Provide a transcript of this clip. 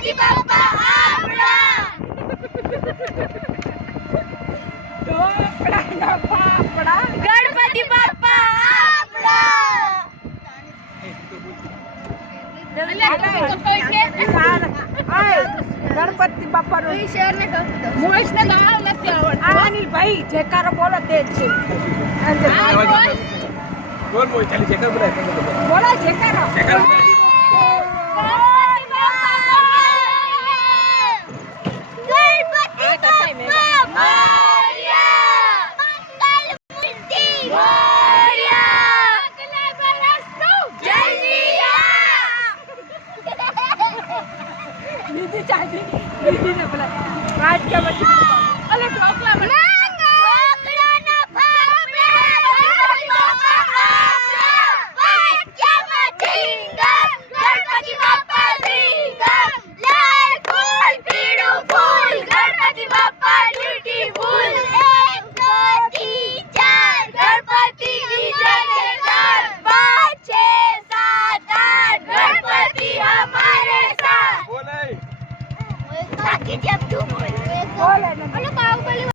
गणपति बाप्पा आपड़ा गणपति बाप्पा ગણપતિ બાપા નો શેર ને મોઈશ ને ગાવ નથી આવડતું અનિલ ભાઈ જેકારો બોલો તે જ છે બોલ મોઈ ચાલી જેકાર બોલાય બોલો જેકારો દીદી ચાહતી દીદી ને બોલા રાત કે પછી અલે ઢોકલા બના जब तू बोले